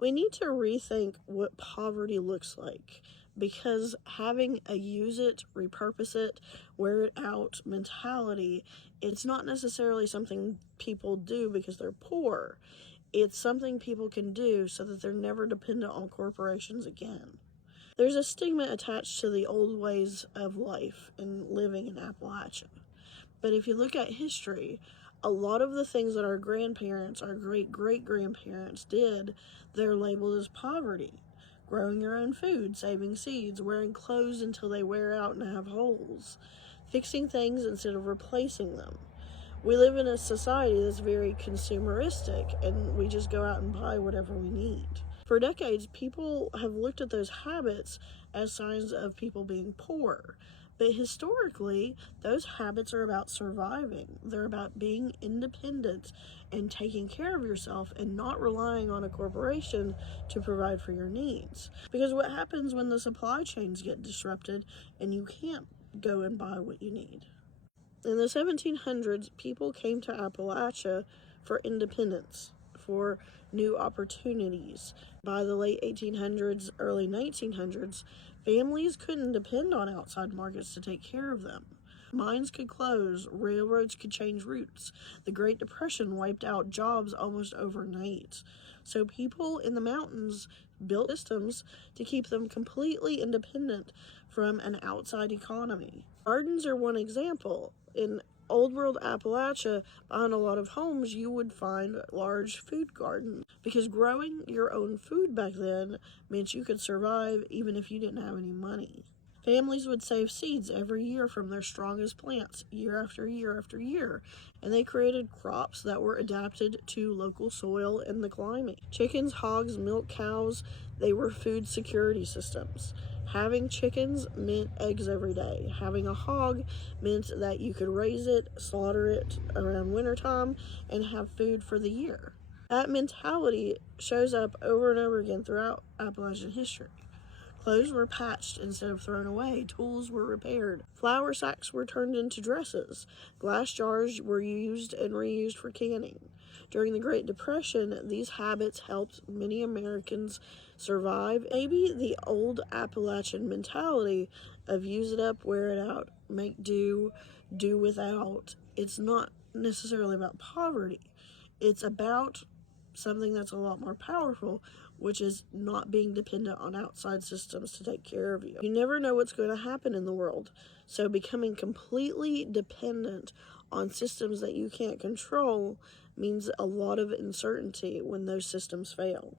We need to rethink what poverty looks like because having a use it, repurpose it, wear it out mentality, it's not necessarily something people do because they're poor. It's something people can do so that they're never dependent on corporations again. There's a stigma attached to the old ways of life and living in Appalachia. But if you look at history, a lot of the things that our grandparents, our great great grandparents did, they're labeled as poverty. Growing your own food, saving seeds, wearing clothes until they wear out and have holes, fixing things instead of replacing them. We live in a society that's very consumeristic and we just go out and buy whatever we need. For decades, people have looked at those habits as signs of people being poor. But historically, those habits are about surviving. They're about being independent and taking care of yourself and not relying on a corporation to provide for your needs. Because what happens when the supply chains get disrupted and you can't go and buy what you need? In the 1700s, people came to Appalachia for independence, for new opportunities. By the late 1800s, early 1900s, families couldn't depend on outside markets to take care of them. Mines could close, railroads could change routes. The Great Depression wiped out jobs almost overnight. So people in the mountains built systems to keep them completely independent from an outside economy. Gardens are one example. In old world Appalachia, behind a lot of homes, you would find large food gardens because growing your own food back then meant you could survive even if you didn't have any money. Families would save seeds every year from their strongest plants, year after year after year, and they created crops that were adapted to local soil and the climate. Chickens, hogs, milk cows, they were food security systems. Having chickens meant eggs every day. Having a hog meant that you could raise it, slaughter it around wintertime, and have food for the year. That mentality shows up over and over again throughout Appalachian history. Clothes were patched instead of thrown away. Tools were repaired. Flour sacks were turned into dresses. Glass jars were used and reused for canning. During the Great Depression, these habits helped many Americans survive. Maybe the old Appalachian mentality of use it up, wear it out, make do, do without, it's not necessarily about poverty. It's about something that's a lot more powerful, which is not being dependent on outside systems to take care of you. You never know what's going to happen in the world, so becoming completely dependent on systems that you can't control means a lot of uncertainty when those systems fail.